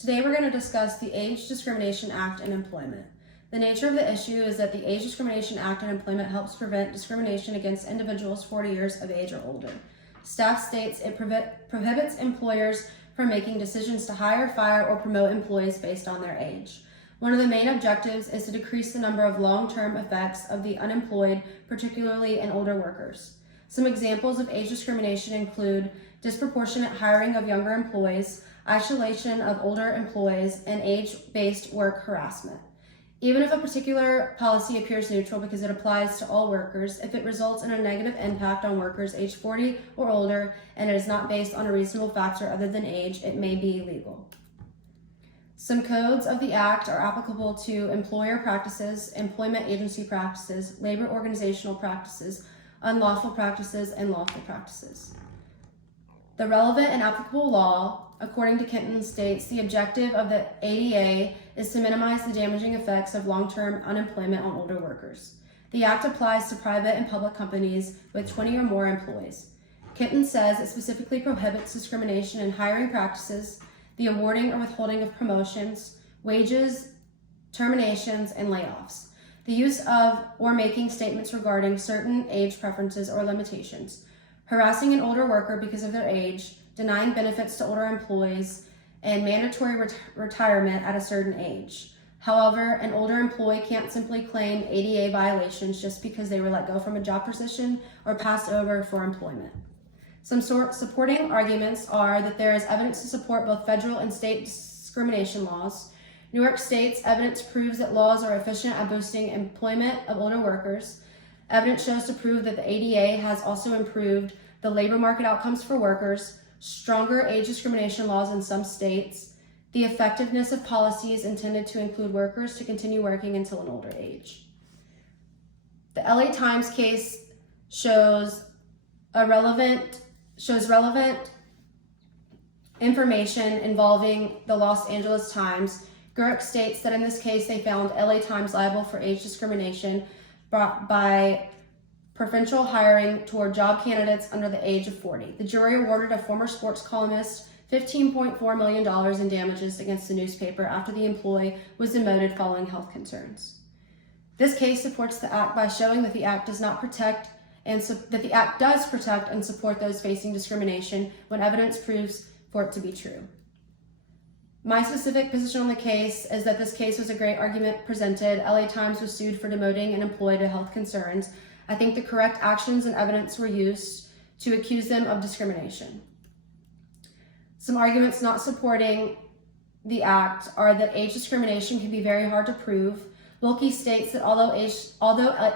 Today we're going to discuss the Age Discrimination Act and employment. The nature of the issue is that the Age Discrimination Act and employment helps prevent discrimination against individuals 40 years of age or older. Staff states it prohibits employers from making decisions to hire, fire, or promote employees based on their age. One of the main objectives is to decrease the number of long-term effects of the unemployed, particularly in older workers. Some examples of age discrimination include disproportionate hiring of younger employees, isolation of older employees, and age-based work harassment. Even if a particular policy appears neutral because it applies to all workers, if it results in a negative impact on workers aged 40 or older and it is not based on a reasonable factor other than age, it may be illegal. Some codes of the Act are applicable to employer practices, employment agency practices, labor organizational practices, unlawful practices, and lawful practices. The relevant and applicable law, according to Kenton, states the objective of the ADA is to minimize the damaging effects of long-term unemployment on older workers. The Act applies to private and public companies with 20 or more employees. Kenton says it specifically prohibits discrimination in hiring practices, the awarding or withholding of promotions, wages, terminations, and layoffs, the use of or making statements regarding certain age preferences or limitations, harassing an older worker because of their age, denying benefits to older employees, and mandatory retirement at a certain age. However, an older employee can't simply claim ADA violations just because they were let go from a job position or passed over for employment. Some supporting arguments are that there is evidence to support both federal and state discrimination laws. New York State's evidence proves that laws are efficient at boosting employment of older workers. Evidence shows to prove that the ADA has also improved the labor market outcomes for workers, stronger age discrimination laws in some states, the effectiveness of policies intended to include workers to continue working until an older age. The LA Times case shows relevant information involving the Los Angeles Times. Gurk states that in this case they found LA Times liable for age discrimination brought by preferential hiring toward job candidates under the age of 40. The jury awarded a former sports columnist $15.4 million in damages against the newspaper after the employee was demoted following health concerns. This case supports the Act by showing that the Act does protect and support those facing discrimination when evidence proves for it to be true. My specific position on the case is that this case was a great argument presented. LA Times was sued for demoting an employee to health concerns. I think the correct actions and evidence were used to accuse them of discrimination. Some arguments not supporting the Act are that age discrimination can be very hard to prove. Wilkie states that although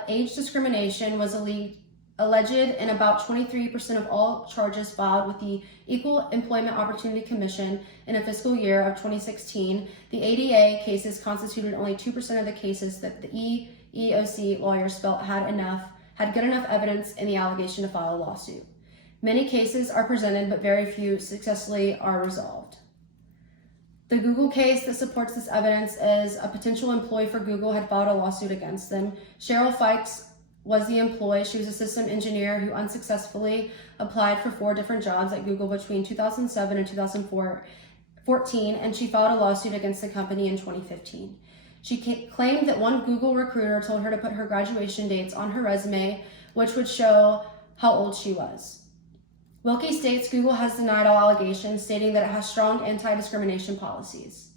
age discrimination was alleged in about 23% of all charges filed with the Equal Employment Opportunity Commission in a fiscal year of 2016, the ADA cases constituted only 2% of the cases that the EEOC lawyers felt had good enough evidence in the allegation to file a lawsuit. Many cases are presented, but very few successfully are resolved. The Google case that supports this evidence is a potential employee for Google had filed a lawsuit against them. Cheryl Fikes was the employee. She was a system engineer who unsuccessfully applied for 4 different jobs at Google between 2007 and 2014, and she filed a lawsuit against the company in 2015. She claimed that one Google recruiter told her to put her graduation dates on her resume, which would show how old she was. Wilkie states Google has denied all allegations, stating that it has strong anti-discrimination policies.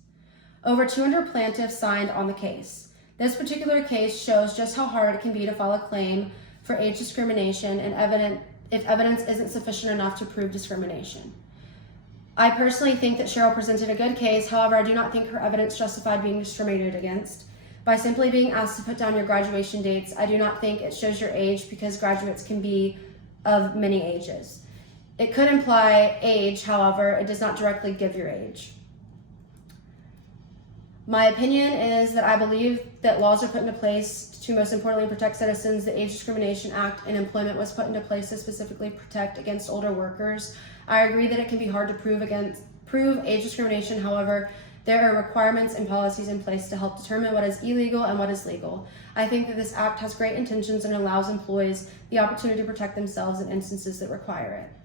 Over 200 plaintiffs signed on the case. This particular case shows just how hard it can be to file a claim for age discrimination and if evidence isn't sufficient enough to prove discrimination. I personally think that Cheryl presented a good case. However, I do not think her evidence justified being discriminated against. By simply being asked to put down your graduation dates, I do not think it shows your age because graduates can be of many ages. It could imply age, however, it does not directly give your age. My opinion is that I believe that laws are put into place to most importantly protect citizens. The Age Discrimination Act and employment was put into place to specifically protect against older workers. I agree that it can be hard to prove age discrimination. However, there are requirements and policies in place to help determine what is illegal and what is legal. I think that this act has great intentions and allows employees the opportunity to protect themselves in instances that require it.